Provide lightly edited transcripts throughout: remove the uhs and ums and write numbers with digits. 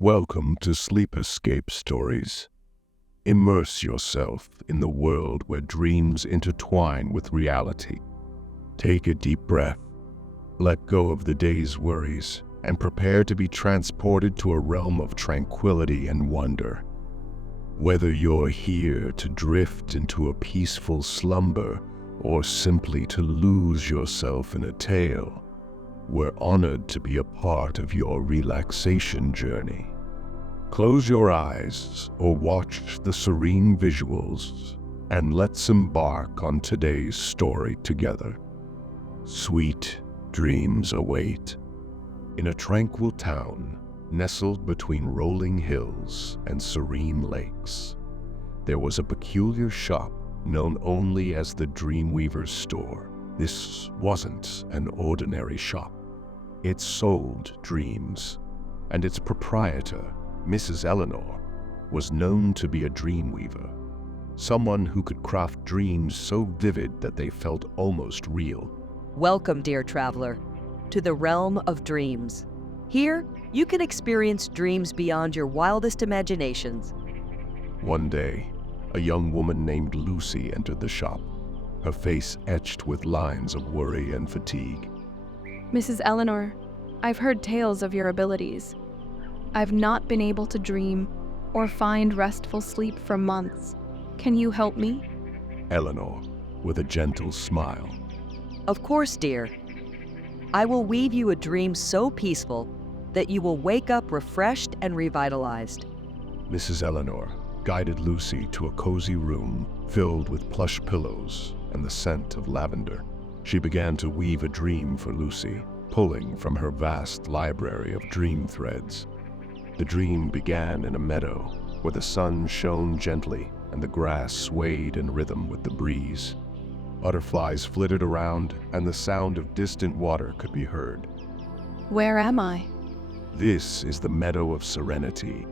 Welcome to Sleep Escape Stories. Immerse yourself in the world where dreams intertwine with reality. Take a deep breath, let go of the day's worries, and prepare to be transported to a realm of tranquility and wonder. Whether you're here to drift into a peaceful slumber or simply to lose yourself in a tale, we're honored to be a part of your relaxation journey. Close your eyes or watch the serene visuals, and let's embark on today's story together. Sweet dreams await. In a tranquil town, nestled between rolling hills and serene lakes, there was a peculiar shop known only as the Dreamweaver's store. This wasn't an ordinary shop. It sold dreams, and its proprietor, Mrs. Eleanor, was known to be a dreamweaver, someone who could craft dreams so vivid that they felt almost real. Welcome, dear traveler, to the realm of dreams. Here, you can experience dreams beyond your wildest imaginations. One day, a young woman named Lucy entered the shop, her face etched with lines of worry and fatigue. Mrs. Eleanor, I've heard tales of your abilities. I've not been able to dream or find restful sleep for months. Can you help me? Eleanor, with a gentle smile. Of course, dear. I will weave you a dream so peaceful that you will wake up refreshed and revitalized. Mrs. Eleanor guided Lucy to a cozy room filled with plush pillows and the scent of lavender. She began to weave a dream for Lucy, pulling from her vast library of dream threads. The dream began in a meadow where the sun shone gently and the grass swayed in rhythm with the breeze. Butterflies flitted around and the sound of distant water could be heard. Where am I? This is the Meadow of Serenity,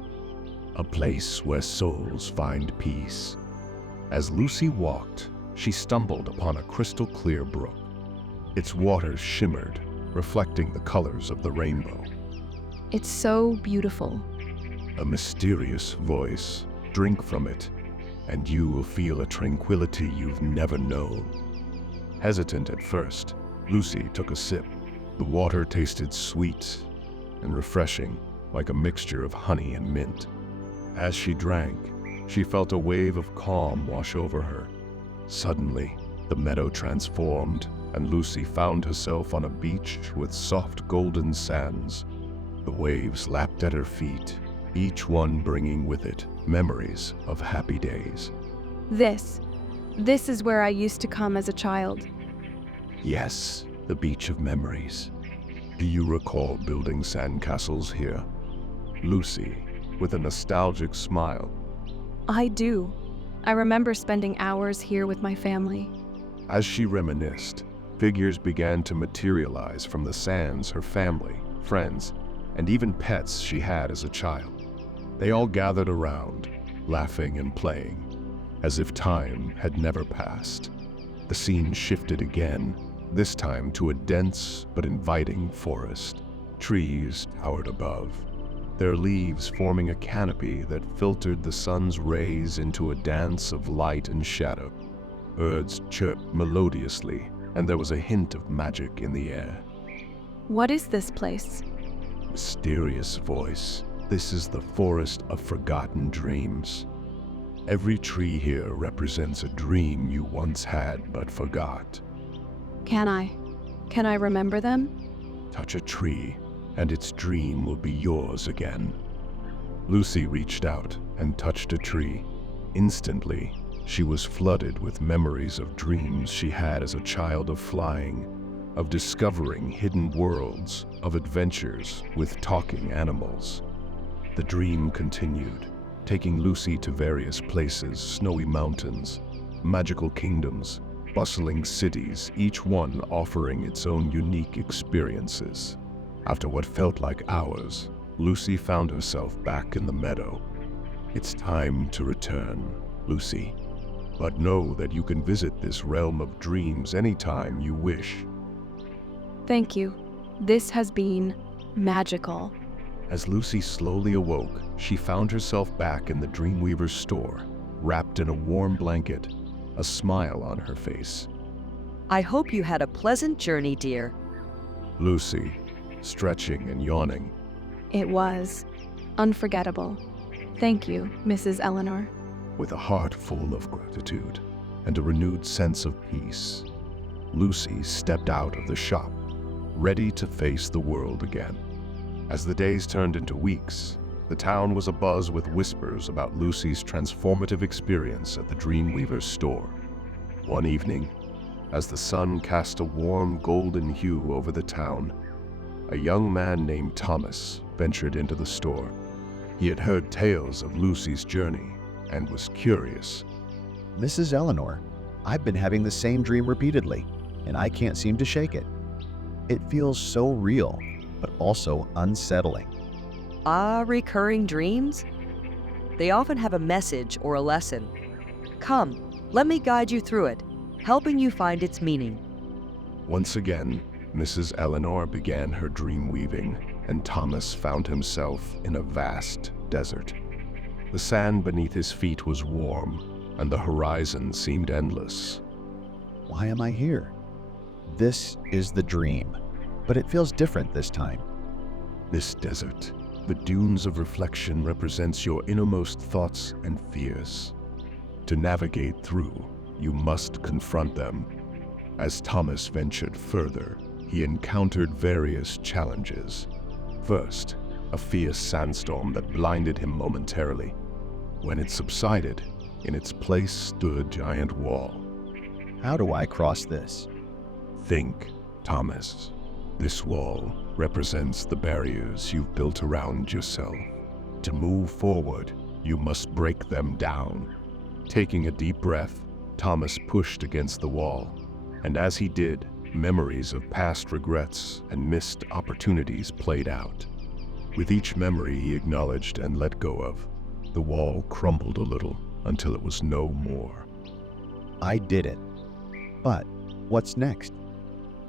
a place where souls find peace. As Lucy walked, she stumbled upon a crystal-clear brook. Its waters shimmered, reflecting the colors of the rainbow. It's so beautiful. A mysterious voice. Drink from it, and you will feel a tranquility you've never known. Hesitant at first, Lucy took a sip. The water tasted sweet and refreshing, like a mixture of honey and mint. As she drank, she felt a wave of calm wash over her. Suddenly, the meadow transformed, and Lucy found herself on a beach with soft golden sands. The waves lapped at her feet, each one bringing with it memories of happy days. This is where I used to come as a child. Yes, the beach of memories. Do you recall building sandcastles here? Lucy, with a nostalgic smile. I do. I remember spending hours here with my family. As she reminisced, figures began to materialize from the sands her family, friends, and even pets she had as a child. They all gathered around, laughing and playing, as if time had never passed. The scene shifted again, this time to a dense but inviting forest. Trees towered above, their leaves forming a canopy that filtered the sun's rays into a dance of light and shadow. Birds chirped melodiously, and there was a hint of magic in the air. What is this place? Mysterious voice. This is the forest of forgotten dreams. Every tree here represents a dream you once had but forgot. Can I remember them? Touch a tree, and its dream will be yours again. Lucy reached out and touched a tree. Instantly, she was flooded with memories of dreams she had as a child of flying, of discovering hidden worlds, of adventures with talking animals. The dream continued, taking Lucy to various places, snowy mountains, magical kingdoms, bustling cities, each one offering its own unique experiences. After what felt like hours, Lucy found herself back in the meadow. It's time to return, Lucy. But know that you can visit this realm of dreams anytime you wish. Thank you. This has been magical. As Lucy slowly awoke, she found herself back in the Dreamweaver's store, wrapped in a warm blanket, a smile on her face. I hope you had a pleasant journey, dear. Lucy, stretching and yawning. It was unforgettable. Thank you, Mrs. Eleanor. With a heart full of gratitude and a renewed sense of peace, Lucy stepped out of the shop, ready to face the world again. As the days turned into weeks, the town was abuzz with whispers about Lucy's transformative experience at the Dreamweaver's store. One evening, as the sun cast a warm golden hue over the town, a young man named Thomas ventured into the store. He had heard tales of Lucy's journey and was curious. Mrs. Eleanor, I've been having the same dream repeatedly, and I can't seem to shake it. It feels so real, but also unsettling. Recurring dreams? They often have a message or a lesson. Come, let me guide you through it, helping you find its meaning. Once again, Mrs. Eleanor began her dream weaving, and Thomas found himself in a vast desert. The sand beneath his feet was warm, and the horizon seemed endless. Why am I here? This is the dream, but it feels different this time. This desert, the dunes of reflection, represents your innermost thoughts and fears. To navigate through, you must confront them. As Thomas ventured further, he encountered various challenges. First, a fierce sandstorm that blinded him momentarily. When it subsided, in its place stood a giant wall. How do I cross this? Think, Thomas. This wall represents the barriers you've built around yourself. To move forward, you must break them down. Taking a deep breath, Thomas pushed against the wall, and as he did, memories of past regrets and missed opportunities played out. With each memory he acknowledged and let go of, the wall crumbled a little until it was no more. I did it. But what's next?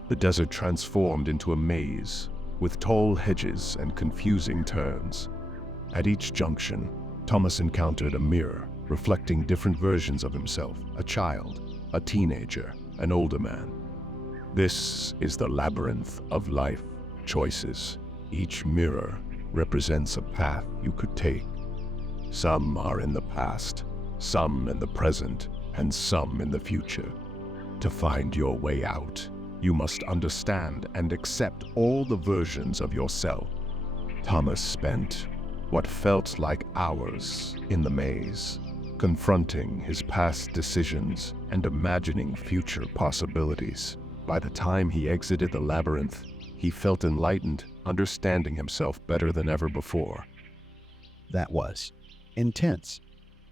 The desert transformed into a maze, with tall hedges and confusing turns. At each junction, Thomas encountered a mirror reflecting different versions of himself: a child, a teenager, an older man. This is the labyrinth of life choices. Each mirror represents a path you could take. Some are in the past, some in the present, and some in the future. To find your way out, you must understand and accept all the versions of yourself. Thomas spent what felt like hours in the maze, confronting his past decisions and imagining future possibilities. By the time he exited the labyrinth, he felt enlightened, understanding himself better than ever before. That was intense,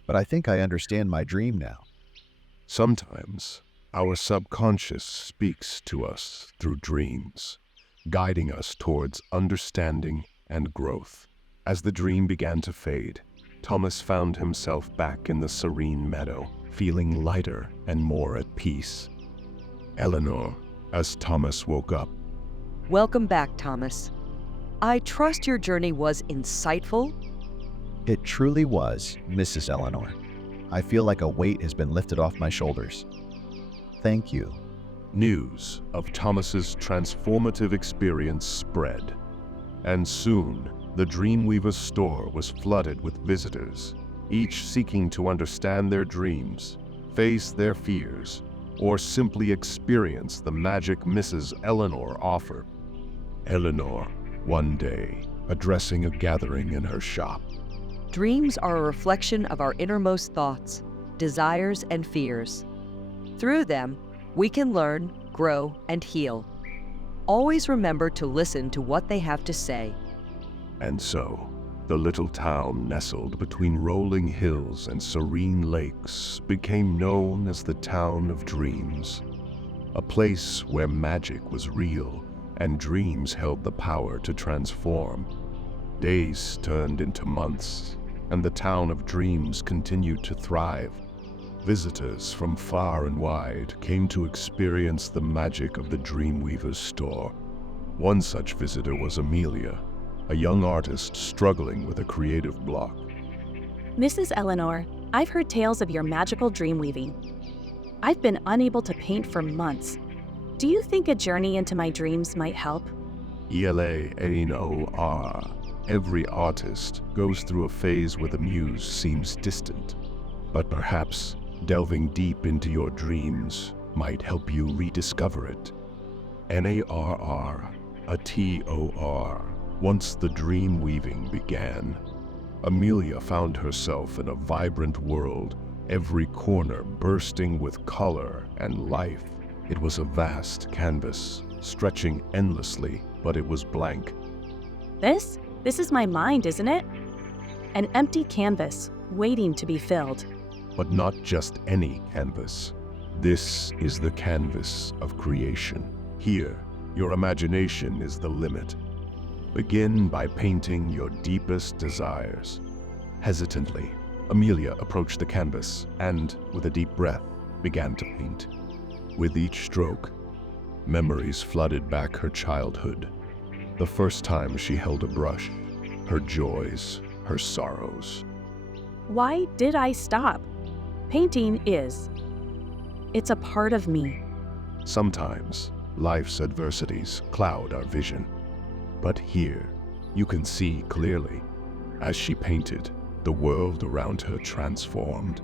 but I think I understand my dream now. Sometimes, our subconscious speaks to us through dreams, guiding us towards understanding and growth. As the dream began to fade, Thomas found himself back in the serene meadow, feeling lighter and more at peace. Eleanor, as Thomas woke up. Welcome back, Thomas. I trust your journey was insightful. It truly was, Mrs. Eleanor. I feel like a weight has been lifted off my shoulders. Thank you. News of Thomas's transformative experience spread, and soon the Dreamweaver's store was flooded with visitors, each seeking to understand their dreams, face their fears, or simply experience the magic Mrs. Eleanor offered. Eleanor, one day, addressing a gathering in her shop. Dreams are a reflection of our innermost thoughts, desires, and fears. Through them, we can learn, grow, and heal. Always remember to listen to what they have to say. And so, the little town nestled between rolling hills and serene lakes became known as the Town of Dreams, a place where magic was real and dreams held the power to transform. Days turned into months, and the Town of Dreams continued to thrive. Visitors from far and wide came to experience the magic of the Dreamweaver's store. One such visitor was Amelia, a young artist struggling with a creative block. Mrs. Eleanor, I've heard tales of your magical dream weaving. I've been unable to paint for months. Do you think a journey into my dreams might help? Eleanor, every artist goes through a phase where the muse seems distant, but perhaps delving deep into your dreams might help you rediscover it. Narrator. Once the dream weaving began, Amelia found herself in a vibrant world, every corner bursting with color and life. It was a vast canvas, stretching endlessly, but it was blank. This is my mind, isn't it? An empty canvas, waiting to be filled. But not just any canvas. This is the canvas of creation. Here, your imagination is the limit. Begin by painting your deepest desires. Hesitantly, Amelia approached the canvas and, with a deep breath, began to paint. With each stroke, memories flooded back her childhood. The first time she held a brush, her joys, her sorrows. Why did I stop? Painting it's a part of me. Sometimes, life's adversities cloud our vision. But here, you can see clearly. As she painted, the world around her transformed.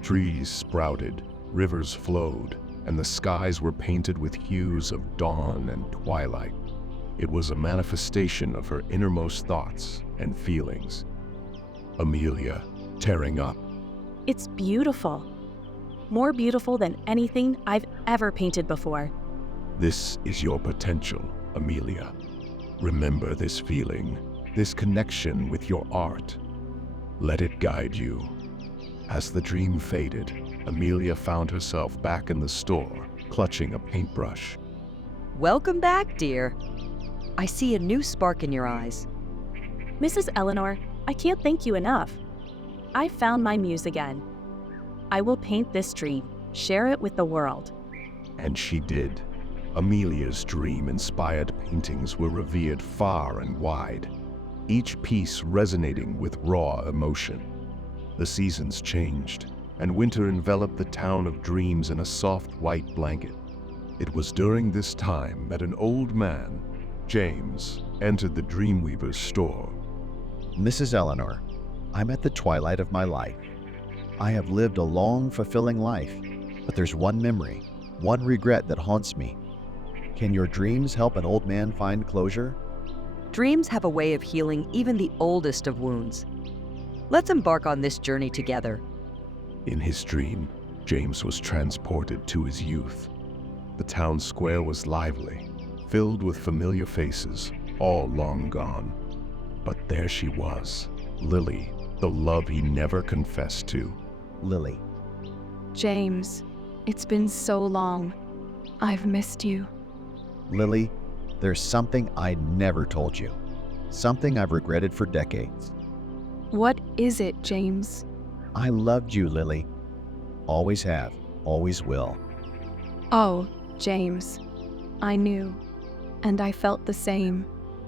Trees sprouted, rivers flowed, and the skies were painted with hues of dawn and twilight. It was a manifestation of her innermost thoughts and feelings. Amelia, tearing up. It's beautiful. More beautiful than anything I've ever painted before. This is your potential, Amelia. Remember this feeling, this connection with your art. Let it guide you. As the dream faded, Amelia found herself back in the store, clutching a paintbrush. Welcome back, dear. I see a new spark in your eyes. Mrs. Eleanor, I can't thank you enough. I found my muse again. I will paint this dream, share it with the world. And she did. Amelia's dream-inspired paintings were revered far and wide, each piece resonating with raw emotion. The seasons changed, and winter enveloped the town of dreams in a soft white blanket. It was during this time that an old man, James, entered the Dreamweaver's store. Mrs. Eleanor, I'm at the twilight of my life. I have lived a long, fulfilling life, but there's one memory, one regret that haunts me. Can your dreams help an old man find closure? Dreams have a way of healing even the oldest of wounds. Let's embark on this journey together. In his dream, James was transported to his youth. The town square was lively, filled with familiar faces, all long gone. But there she was, Lily, the love he never confessed to. Lily. James, it's been so long. I've missed you. Lily, there's something I never told you. Something I've regretted for decades. What is it, James? I loved you, Lily. Always have, always will. Oh, James, I knew, and I felt the same.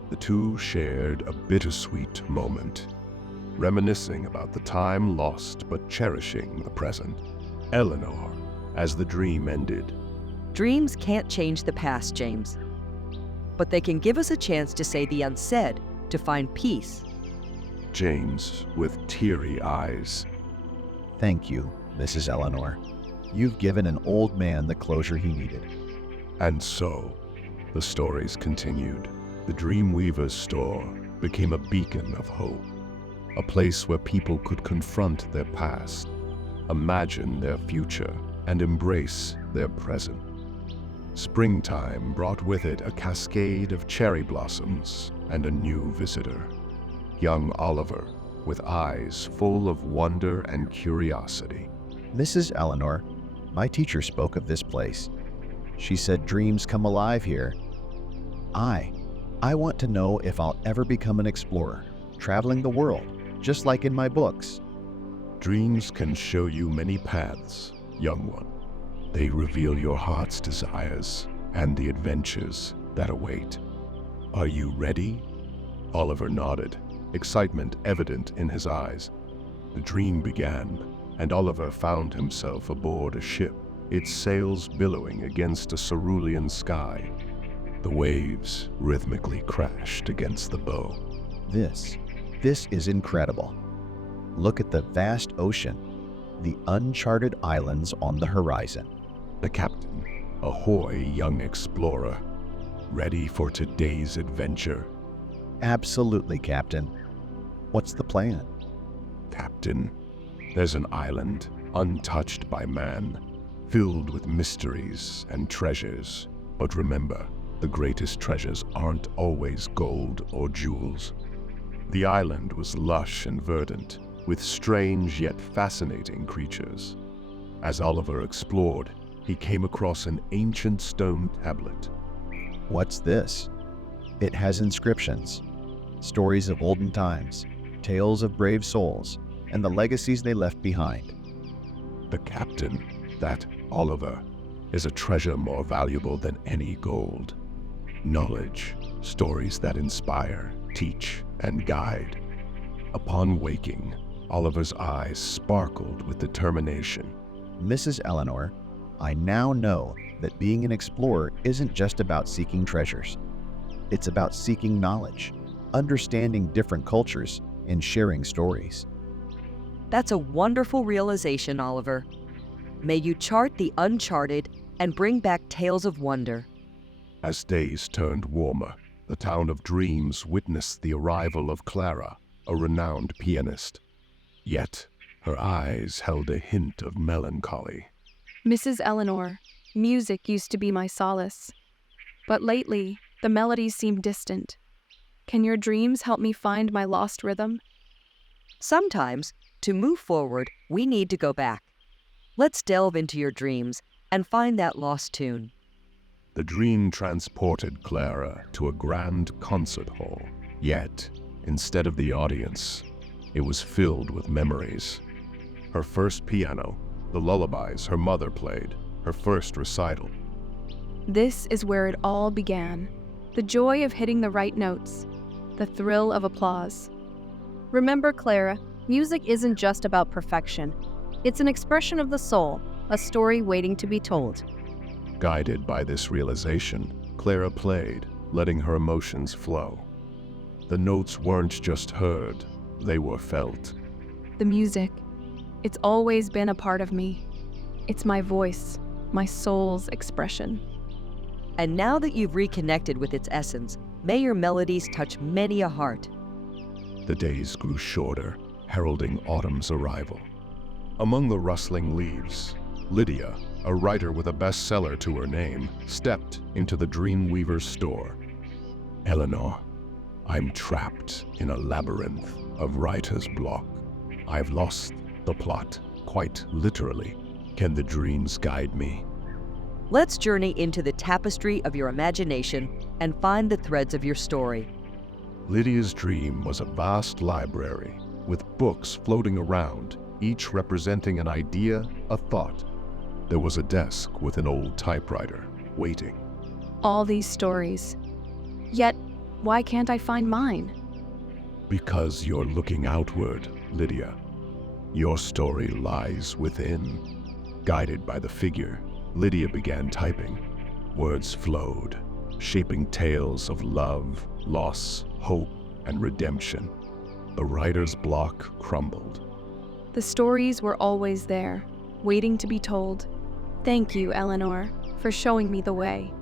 The two shared a bittersweet moment, reminiscing about the time lost but cherishing the present. Eleanor, as the dream ended. Dreams can't change the past, James. But they can give us a chance to say the unsaid, to find peace. James, with teary eyes. Thank you, Mrs. Eleanor. You've given an old man the closure he needed. And so, the stories continued. The Dreamweaver's store became a beacon of hope, a place where people could confront their past, imagine their future, and embrace their present. Springtime brought with it a cascade of cherry blossoms and a new visitor, young Oliver, with eyes full of wonder and curiosity. Mrs. Eleanor, my teacher spoke of this place. She said dreams come alive here. I want to know if I'll ever become an explorer, traveling the world, just like in my books. Dreams can show you many paths, young one. They reveal your heart's desires and the adventures that await. Are you ready? Oliver nodded, excitement evident in his eyes. The dream began, and Oliver found himself aboard a ship, its sails billowing against a cerulean sky. The waves rhythmically crashed against the bow. This is incredible. Look at the vast ocean, the uncharted islands on the horizon. The captain, ahoy, young explorer. Ready for today's adventure? Absolutely, Captain. What's the plan? Captain, there's an island untouched by man, filled with mysteries and treasures. But remember, the greatest treasures aren't always gold or jewels. The island was lush and verdant, with strange yet fascinating creatures. As Oliver explored, he came across an ancient stone tablet. What's this? It has inscriptions, stories of olden times, tales of brave souls, and the legacies they left behind. The captain, that Oliver, is a treasure more valuable than any gold. Knowledge, stories that inspire, teach, and guide. Upon waking, Oliver's eyes sparkled with determination. Mrs. Eleanor, I now know that being an explorer isn't just about seeking treasures. It's about seeking knowledge, understanding different cultures, and sharing stories. That's a wonderful realization, Oliver. May you chart the uncharted and bring back tales of wonder. As days turned warmer, the town of dreams witnessed the arrival of Clara, a renowned pianist. Yet, her eyes held a hint of melancholy. Mrs. Eleanor, music used to be my solace. But lately, the melodies seem distant. Can your dreams help me find my lost rhythm? Sometimes, to move forward, we need to go back. Let's delve into your dreams and find that lost tune. The dream transported Clara to a grand concert hall. Yet, instead of the audience, it was filled with memories. Her first piano, the lullabies her mother played, her first recital. This is where it all began. The joy of hitting the right notes, the thrill of applause. Remember, Clara, music isn't just about perfection. It's an expression of the soul, a story waiting to be told. Guided by this realization, Clara played, letting her emotions flow. The notes weren't just heard, they were felt. The music, it's always been a part of me. It's my voice, my soul's expression. And now that you've reconnected with its essence, may your melodies touch many a heart. The days grew shorter, heralding autumn's arrival. Among the rustling leaves, Lydia, a writer with a bestseller to her name, stepped into the Dreamweaver store. Eleanor, I'm trapped in a labyrinth of writer's block. I've lost the plot, quite literally. Can the dreams guide me? Let's journey into the tapestry of your imagination and find the threads of your story. Lydia's dream was a vast library with books floating around, each representing an idea, a thought. There was a desk with an old typewriter, waiting. All these stories. Yet, why can't I find mine? Because you're looking outward, Lydia. Your story lies within. Guided by the figure, Lydia began typing. Words flowed, shaping tales of love, loss, hope, and redemption. The writer's block crumbled. The stories were always there, waiting to be told. Thank you, Eleanor, for showing me the way.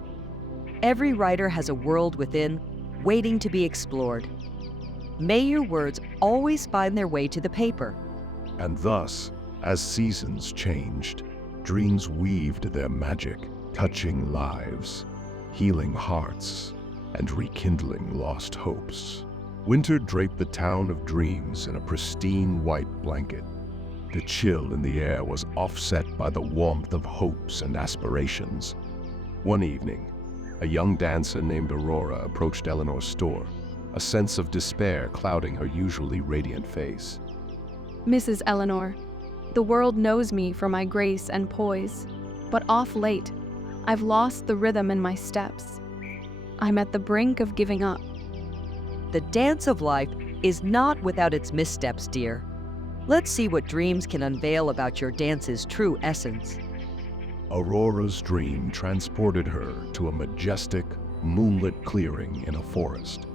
Every writer has a world within, waiting to be explored. May your words always find their way to the paper. And thus, as seasons changed, dreams weaved their magic, touching lives, healing hearts, and rekindling lost hopes. Winter draped the town of dreams in a pristine white blanket. The chill in the air was offset by the warmth of hopes and aspirations. One evening, a young dancer named Aurora approached Eleanor's store, a sense of despair clouding her usually radiant face. Mrs. Eleanor, the world knows me for my grace and poise, but off late, I've lost the rhythm in my steps. I'm at the brink of giving up. The dance of life is not without its missteps, dear. Let's see what dreams can unveil about your dance's true essence. Aurora's dream transported her to a majestic, moonlit clearing in a forest.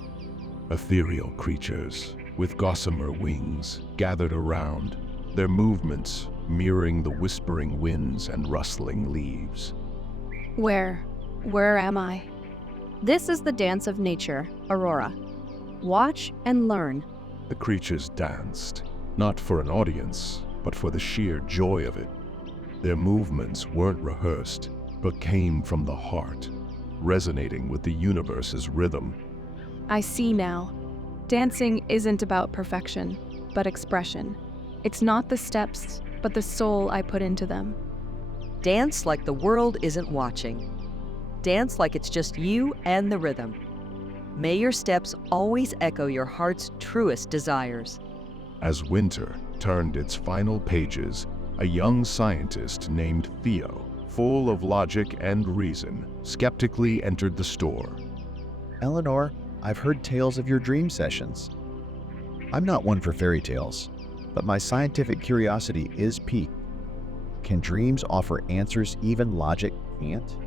Ethereal creatures with gossamer wings gathered around, their movements mirroring the whispering winds and rustling leaves. Where am I? This is the dance of nature, Aurora. Watch and learn. The creatures danced, not for an audience, but for the sheer joy of it. Their movements weren't rehearsed, but came from the heart, resonating with the universe's rhythm. I see now. Dancing isn't about perfection, but expression. It's not the steps, but the soul I put into them. Dance like the world isn't watching. Dance like it's just you and the rhythm. May your steps always echo your heart's truest desires. As winter turned its final pages, a young scientist named Theo, full of logic and reason, skeptically entered the store. Eleanor, I've heard tales of your dream sessions. I'm not one for fairy tales, but my scientific curiosity is piqued. Can dreams offer answers even logic can't?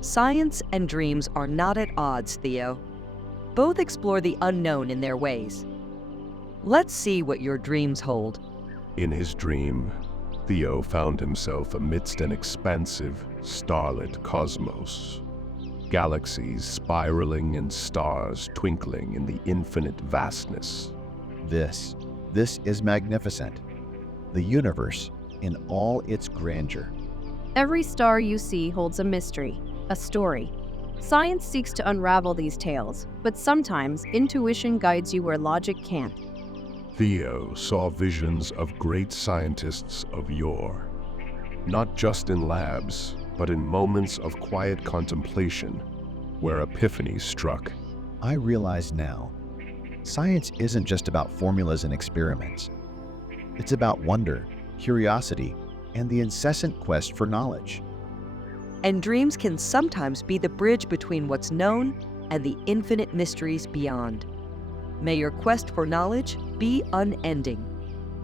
Science and dreams are not at odds, Theo. Both explore the unknown in their ways. Let's see what your dreams hold. In his dream, Theo found himself amidst an expansive, starlit cosmos. Galaxies spiraling and stars twinkling in the infinite vastness. This is magnificent. The universe in all its grandeur. Every star you see holds a mystery, a story. Science seeks to unravel these tales, but sometimes intuition guides you where logic can't. Theo saw visions of great scientists of yore, not just in labs, but in moments of quiet contemplation, where epiphany struck. I realize now, science isn't just about formulas and experiments. It's about wonder, curiosity, and the incessant quest for knowledge. And dreams can sometimes be the bridge between what's known and the infinite mysteries beyond. May your quest for knowledge be unending.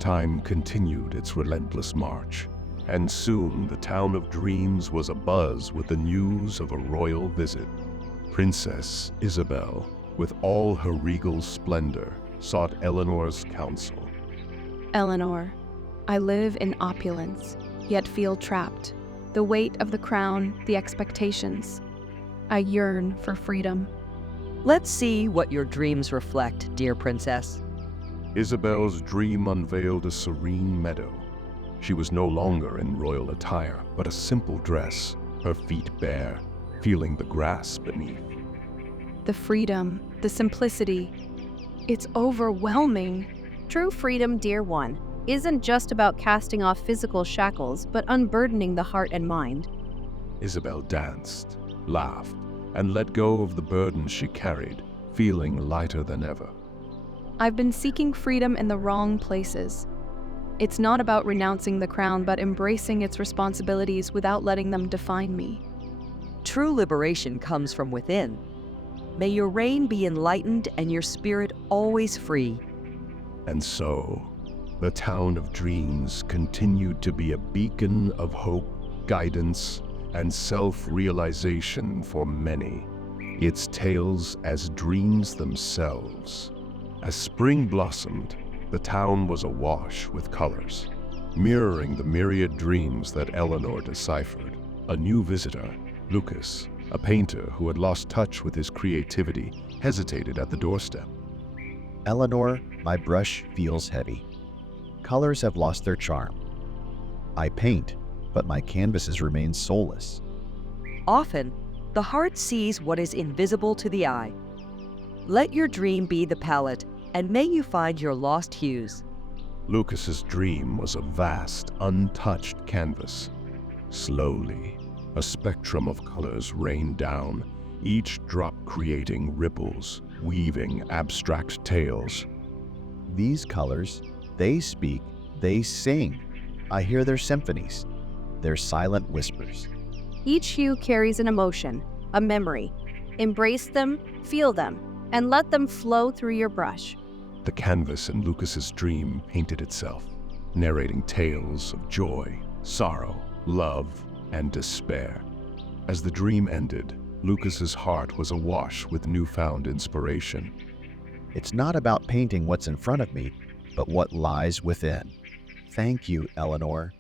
Time continued its relentless march, and soon the town of dreams was abuzz with the news of a royal visit. Princess Isabel, with all her regal splendor, sought Eleanor's counsel. Eleanor, I live in opulence, yet feel trapped. The weight of the crown, the expectations. I yearn for freedom. Let's see what your dreams reflect, dear princess. Isabel's dream unveiled a serene meadow. She was no longer in royal attire, but a simple dress, her feet bare, feeling the grass beneath. The freedom, the simplicity. It's overwhelming. True freedom, dear one, isn't just about casting off physical shackles, but unburdening the heart and mind. Isabel danced, laughed, and let go of the burdens she carried, feeling lighter than ever. I've been seeking freedom in the wrong places. It's not about renouncing the crown, but embracing its responsibilities without letting them define me. True liberation comes from within. May your reign be enlightened and your spirit always free. And so, the town of dreams continued to be a beacon of hope, guidance, and self-realization for many, its tales as dreams themselves. As spring blossomed, the town was awash with colors, mirroring the myriad dreams that Eleanor deciphered. A new visitor, Lucas, a painter who had lost touch with his creativity, hesitated at the doorstep. Eleanor, my brush feels heavy. Colors have lost their charm. I paint, but my canvases remain soulless. Often, the heart sees what is invisible to the eye. Let your dream be the palette, and may you find your lost hues. Lucas's dream was a vast, untouched canvas. Slowly, a spectrum of colors rained down, each drop creating ripples, weaving abstract tales. These colors, they speak, they sing. I hear their symphonies, their silent whispers. Each hue carries an emotion, a memory. Embrace them, feel them, and let them flow through your brush. The canvas in Lucas's dream painted itself, narrating tales of joy, sorrow, love, and despair. As the dream ended, Lucas's heart was awash with newfound inspiration. It's not about painting what's in front of me, but what lies within. Thank you, Eleanor.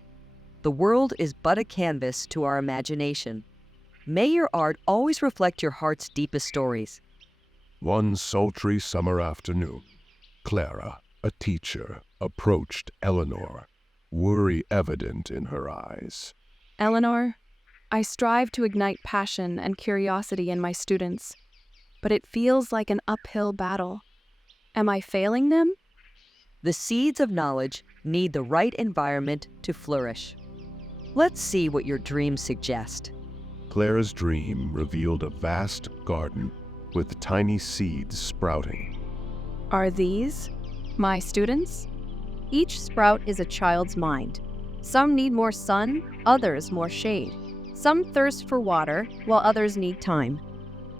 The world is but a canvas to our imagination. May your art always reflect your heart's deepest stories. One sultry summer afternoon, Clara, a teacher, approached Eleanor, worry evident in her eyes. Eleanor, I strive to ignite passion and curiosity in my students, but it feels like an uphill battle. Am I failing them? The seeds of knowledge need the right environment to flourish. Let's see what your dreams suggest. Clara's dream revealed a vast garden with tiny seeds sprouting. Are these my students? Each sprout is a child's mind. Some need more sun, others more shade. Some thirst for water, while others need time.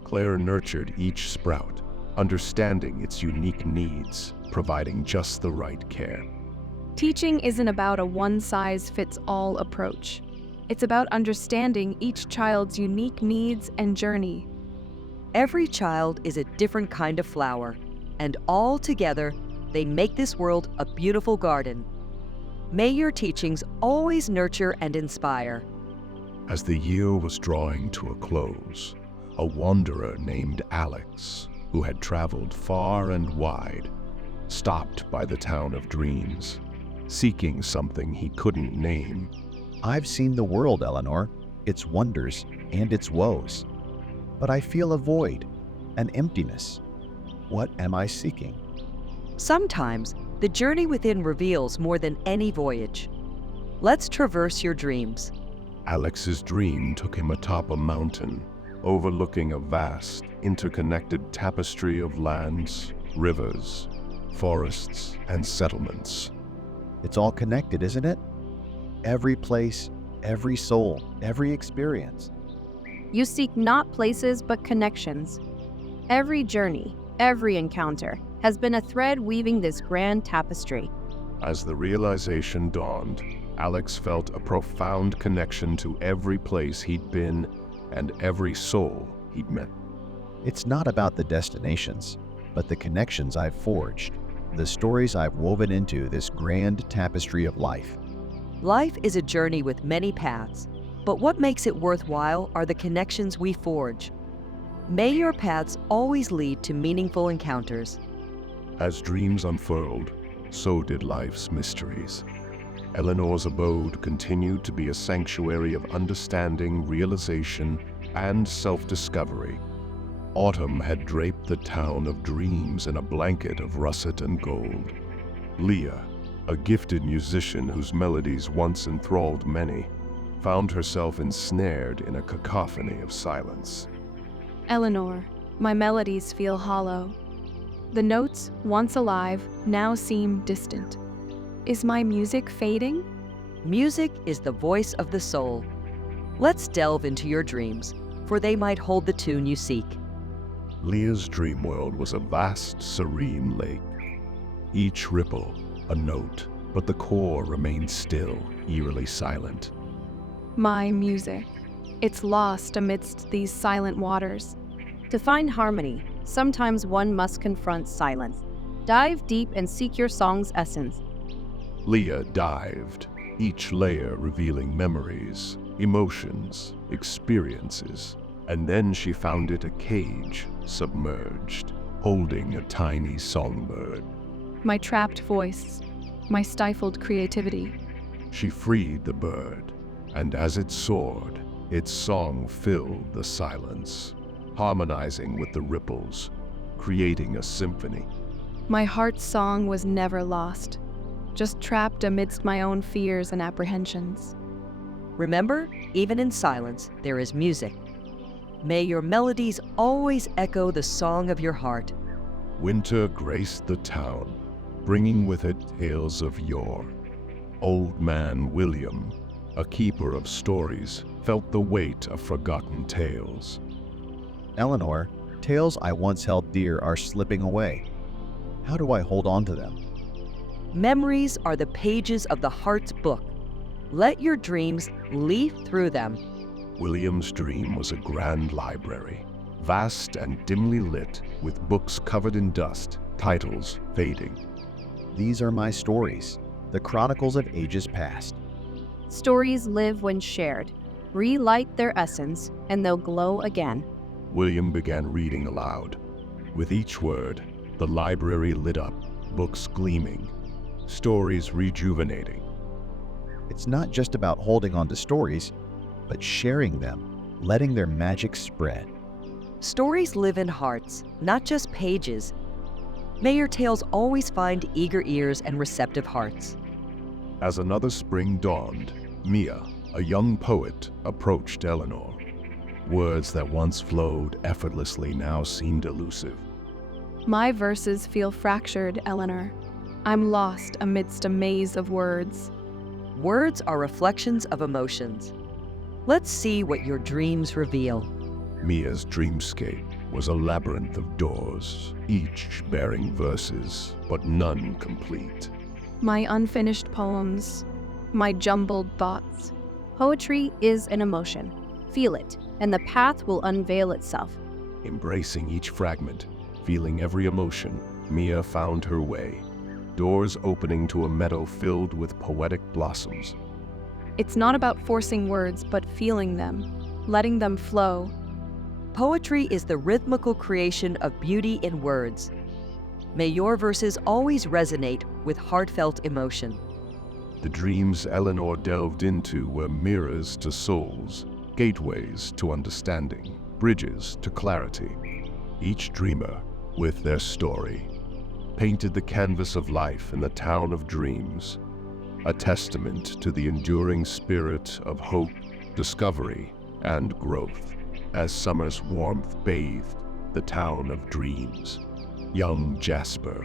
Clara nurtured each sprout, understanding its unique needs, providing just the right care. Teaching isn't about a one-size-fits-all approach. It's about understanding each child's unique needs and journey. Every child is a different kind of flower, and all together, they make this world a beautiful garden. May your teachings always nurture and inspire. As the year was drawing to a close, a wanderer named Alex, who had traveled far and wide, stopped by the town of dreams, seeking something he couldn't name. I've seen the world, Eleanor, its wonders and its woes. But I feel a void, an emptiness. What am I seeking? Sometimes, the journey within reveals more than any voyage. Let's traverse your dreams. Alex's dream took him atop a mountain, overlooking a vast, interconnected tapestry of lands, rivers, forests, and settlements. It's all connected, isn't it? Every place, every soul, every experience. You seek not places but connections. Every journey, every encounter has been a thread weaving this grand tapestry. As the realization dawned, Alex felt a profound connection to every place he'd been and every soul he'd met. It's not about the destinations, but the connections I've forged, the stories I've woven into this grand tapestry of life. Life is a journey with many paths, but what makes it worthwhile are the connections we forge. May your paths always lead to meaningful encounters. As dreams unfurled, so did life's mysteries. Eleanor's abode continued to be a sanctuary of understanding, realization, and self-discovery. Autumn had draped the town of dreams in a blanket of russet and gold. Leah, a gifted musician whose melodies once enthralled many, found herself ensnared in a cacophony of silence. Eleanor, my melodies feel hollow. The notes, once alive, now seem distant. Is my music fading? Music is the voice of the soul. Let's delve into your dreams, for they might hold the tune you seek. Leah's dream world was a vast, serene lake. Each ripple, a note, but the core remained still, eerily silent. My music. It's lost amidst these silent waters. To find harmony, sometimes one must confront silence. Dive deep and seek your song's essence. Leah dived, each layer revealing memories, emotions, experiences, and then she found it a cage, submerged, holding a tiny songbird. My trapped voice. My stifled creativity. She freed the bird, and as it soared, its song filled the silence, harmonizing with the ripples, creating a symphony. My heart's song was never lost, just trapped amidst my own fears and apprehensions. Remember, even in silence, there is music. May your melodies always echo the song of your heart. Winter graced the town, bringing with it tales of yore. Old man William, a keeper of stories, felt the weight of forgotten tales. Eleanor, Tales I once held dear are slipping away. How do I hold on to them? Memories are the pages of the heart's book. Let your dreams leaf through them. William's dream was a grand library, vast and dimly lit, with books covered in dust, titles fading. These are my stories, the chronicles of ages past. Stories live when shared. Relight their essence, and they'll glow again. William began reading aloud. With each word, the library lit up, books gleaming, stories rejuvenating. It's not just about holding on to stories, but sharing them, letting their magic spread. Stories live in hearts, not just pages. May your tales always find eager ears and receptive hearts. As another spring dawned, Mia, a young poet, approached Eleanor. Words that once flowed effortlessly now seemed elusive. My verses feel fractured, Eleanor. I'm lost amidst a maze of words. Words are reflections of emotions. Let's see what your dreams reveal. Mia's dreamscape was a labyrinth of doors, each bearing verses, but none complete. My unfinished poems, my jumbled thoughts. Poetry is an emotion. Feel it, and the path will unveil itself. Embracing each fragment, feeling every emotion, Mia found her way. Doors opening to a meadow filled with poetic blossoms. It's not about forcing words, but feeling them, letting them flow. Poetry is the rhythmical creation of beauty in words. May your verses always resonate with heartfelt emotion. The dreams Eleanor delved into were mirrors to souls, gateways to understanding, bridges to clarity. Each dreamer, with their story, painted the canvas of life in the town of dreams, a testament to the enduring spirit of hope, discovery, and growth. As summer's warmth bathed the town of dreams, young Jasper,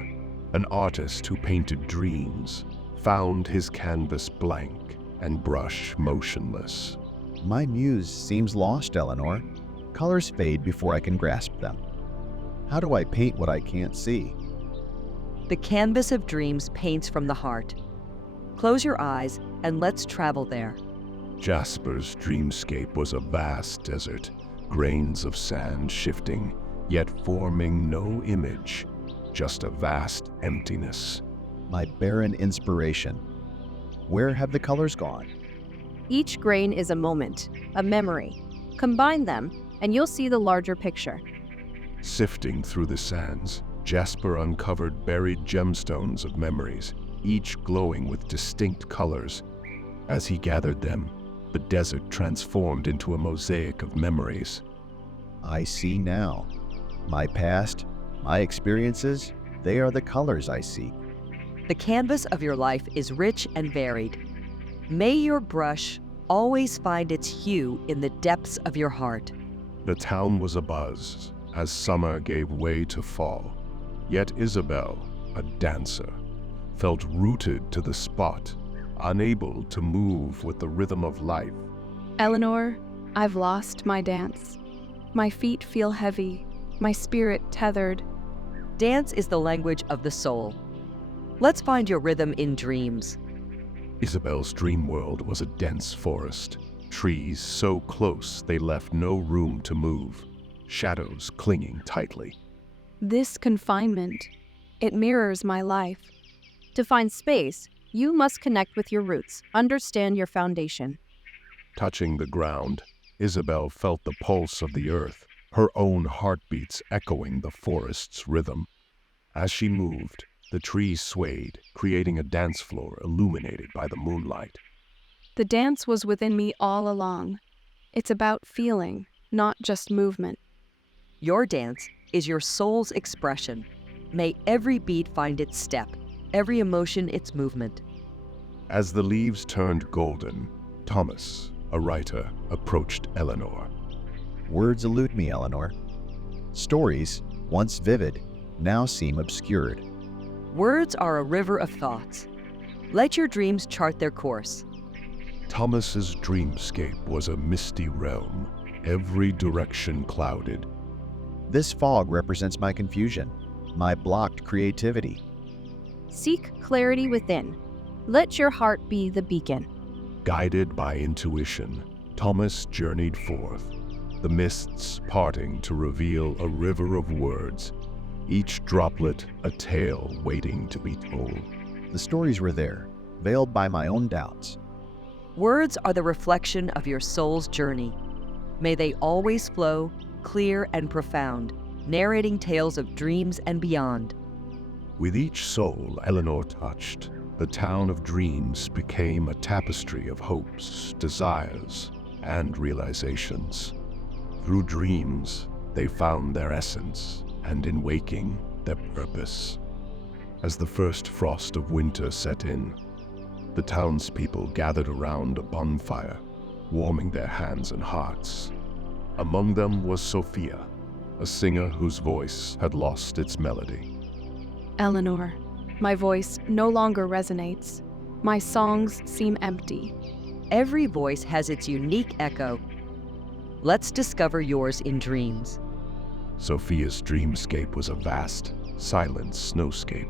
an artist who painted dreams, found his canvas blank and brush motionless. My muse seems lost, Eleanor. Colors fade before I can grasp them. How do I paint what I can't see? The canvas of dreams paints from the heart. Close your eyes and let's travel there. Jasper's dreamscape was a vast desert, grains of sand shifting, yet forming no image, just a vast emptiness. My barren inspiration. Where have the colors gone? Each grain is a moment, a memory. Combine them, and you'll see the larger picture. Sifting through the sands, Jasper uncovered buried gemstones of memories, each glowing with distinct colors. As he gathered them, the desert transformed into a mosaic of memories. I see now. My past, my experiences, they are the colors I seek. The canvas of your life is rich and varied. May your brush always find its hue in the depths of your heart. The town was abuzz as summer gave way to fall. Yet Isabel, a dancer, felt rooted to the spot, unable to move with the rhythm of life. Eleanor, I've lost my dance. My feet feel heavy, my spirit tethered. Dance is the language of the soul. Let's find your rhythm in dreams. Isabel's dream world was a dense forest, trees so close they left no room to move, shadows clinging tightly. This confinement, it mirrors my life. To find space, you must connect with your roots, understand your foundation. Touching the ground, Isabel felt the pulse of the earth, her own heartbeats echoing the forest's rhythm. As she moved, the trees swayed, creating a dance floor illuminated by the moonlight. The dance was within me all along. It's about feeling, not just movement. Your dance is your soul's expression. May every beat find its step, every emotion its movement. As the leaves turned golden, Thomas, a writer, approached Eleanor. Words elude me, Eleanor. Stories, once vivid, now seem obscured. Words are a river of thoughts. Let your dreams chart their course. This fog represents my confusion, my blocked creativity. Seek clarity within. Let your heart be the beacon. Guided by intuition, Thomas journeyed forth, the mists parting to reveal a river of words, each droplet a tale waiting to be told. The stories were there, veiled by my own doubts. Words are the reflection of your soul's journey. May they always flow, clear and profound, narrating tales of dreams and beyond. With each soul Eleanor touched, the town of dreams became a tapestry of hopes, desires, and realizations. Through dreams, they found their essence, and in waking, their purpose. As the first frost of winter set in, the townspeople gathered around a bonfire, warming their hands and hearts. Among them was Sophia, a singer whose voice had lost its melody. Eleanor, my voice no longer resonates. My songs seem empty. Every voice has its unique echo. Let's discover yours in dreams. Sophia's dreamscape was a vast, silent snowscape,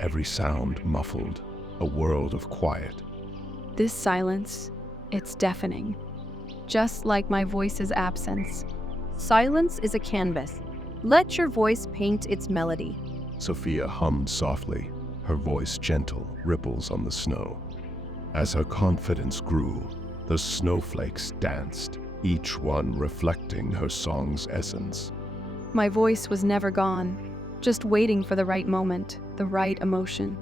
every sound muffled, a world of quiet. This silence, it's deafening. Just like my voice's absence. Silence is a canvas. Let your voice paint its melody. Sophia hummed softly, her voice gentle, ripples on the snow. As her confidence grew, the snowflakes danced, each one reflecting her song's essence. My voice was never gone, just waiting for the right moment, the right emotion.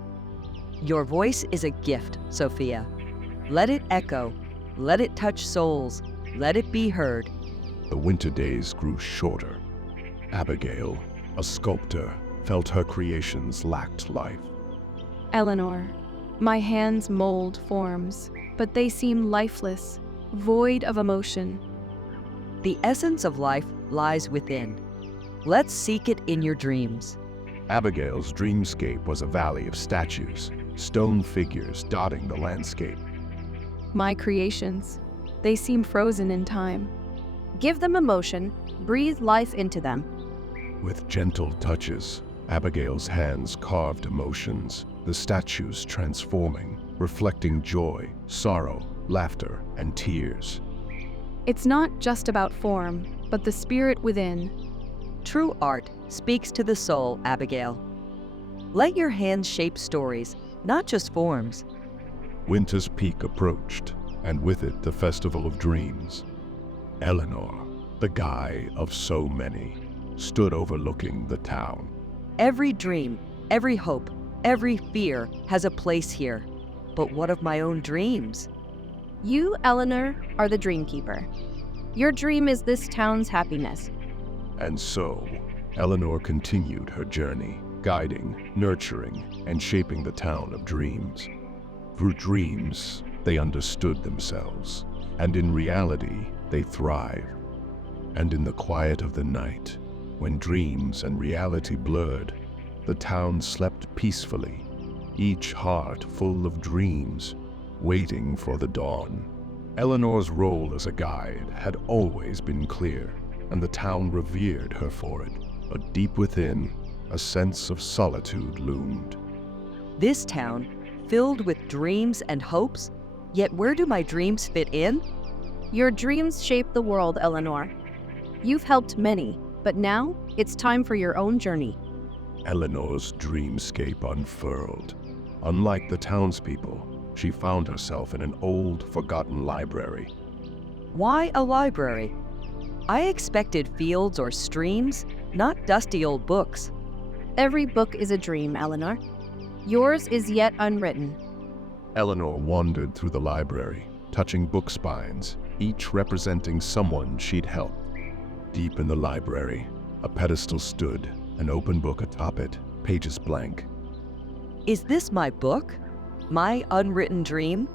Your voice is a gift, Sophia. Let it echo, let it touch souls, let it be heard. The winter days grew shorter. Abigail, a sculptor, felt her creations lacked life. Eleanor, my hands mold forms, but they seem lifeless, void of emotion. The essence of life lies within. Let's seek it in your dreams. Abigail's dreamscape was a valley of statues, stone figures dotting the landscape. My creations, they seem frozen in time. Give them emotion. Breathe life into them. With gentle touches, Abigail's hands carved emotions, the statues transforming, reflecting joy, sorrow, laughter, and tears. It's not just about form, but the spirit within. True art speaks to the soul, Abigail. Let your hands shape stories, not just forms. Winter's peak approached, and with it the Festival of Dreams. Eleanor, the guide of so many, stood overlooking the town. Every dream, every hope, every fear has a place here. But what of my own dreams? You, Eleanor, are the dreamkeeper. Your dream is this town's happiness. And so, Eleanor continued her journey, guiding, nurturing, and shaping the town of dreams. Through dreams, they understood themselves, and in reality, they thrived. And in the quiet of the night, when dreams and reality blurred, the town slept peacefully, each heart full of dreams, waiting for the dawn. Eleanor's role as a guide had always been clear, and the town revered her for it. But deep within, a sense of solitude loomed. This town, filled with dreams and hopes, yet where do my dreams fit in? Your dreams shape the world, Eleanor. You've helped many, but now it's time for your own journey. Eleanor's dreamscape unfurled. Unlike the townspeople, she found herself in an old, forgotten library. Why a library? I expected fields or streams, not dusty old books. Every book is a dream, Eleanor. Yours is yet unwritten. Eleanor wandered through the library, touching book spines, each representing someone she'd helped. Deep in the library, a pedestal stood, an open book atop it, pages blank. Is this my book? My unwritten dream?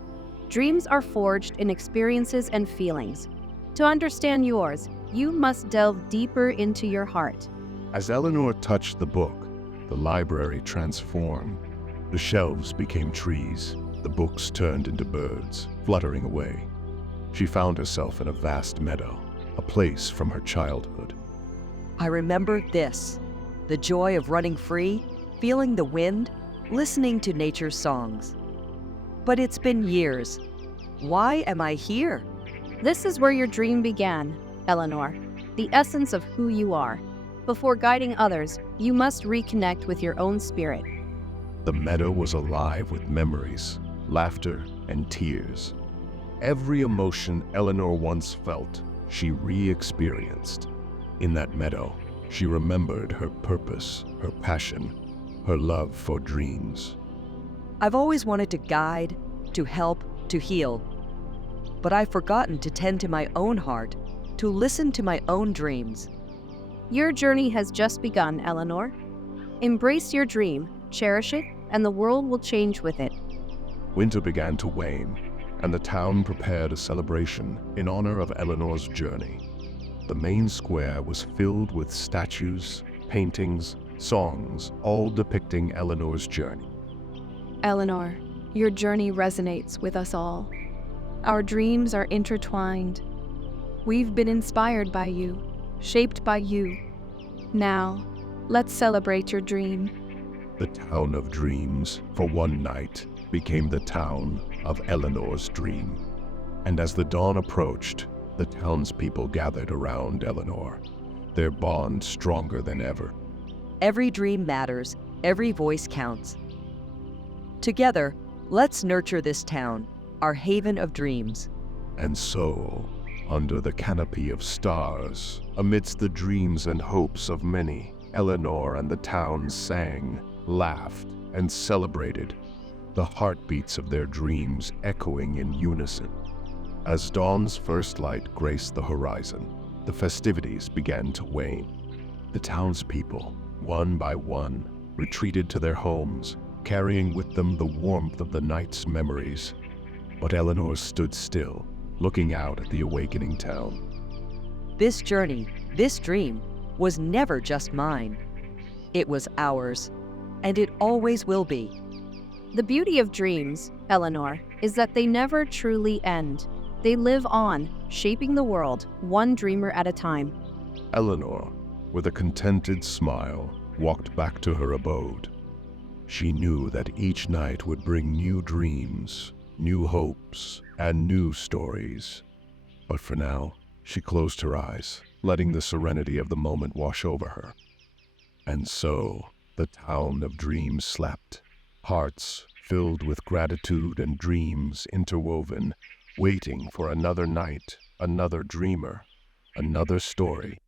Dreams are forged in experiences and feelings. To understand yours, you must delve deeper into your heart. As Eleanor touched the book, the library transformed. The shelves became trees, the books turned into birds, fluttering away. She found herself in a vast meadow, a place from her childhood. I remember this, the joy of running free, feeling the wind, listening to nature's songs. But it's been years. Why am I here? This is where your dream began, Eleanor, the essence of who you are. Before guiding others, you must reconnect with your own spirit. The meadow was alive with memories, laughter, and tears. Every emotion Eleanor once felt, she re-experienced. In that meadow, she remembered her purpose, her passion, her love for dreams. I've always wanted to guide, to help, to heal. But I've forgotten to tend to my own heart, to listen to my own dreams. Your journey has just begun, Eleanor. Embrace your dream, cherish it, and the world will change with it. Winter began to wane, and the town prepared a celebration in honor of Eleanor's journey. The main square was filled with statues, paintings, songs, all depicting Eleanor's journey. Eleanor, your journey resonates with us all. Our dreams are intertwined. We've been inspired by you, shaped by you. Now, let's celebrate your dream. The town of dreams, for one night, became the town of Eleanor's dream. And as the dawn approached, the townspeople gathered around Eleanor, their bond stronger than ever. Every dream matters, every voice counts. Together, let's nurture this town, our haven of dreams. And so, under the canopy of stars, amidst the dreams and hopes of many, Eleanor and the town sang, laughed, and celebrated, the heartbeats of their dreams echoing in unison. As dawn's first light graced the horizon, the festivities began to wane. The townspeople, one by one, retreated to their homes, carrying with them the warmth of the night's memories. But Eleanor stood still, looking out at the awakening town. This journey, this dream, was never just mine. It was ours, and it always will be. The beauty of dreams, Eleanor, is that they never truly end. They live on, shaping the world, one dreamer at a time. Eleanor, with a contented smile, walked back to her abode. She knew that each night would bring new dreams, new hopes, and new stories. But for now, she closed her eyes, letting the serenity of the moment wash over her. And so, the town of dreams slept, hearts filled with gratitude and dreams interwoven, waiting for another night, another dreamer, another story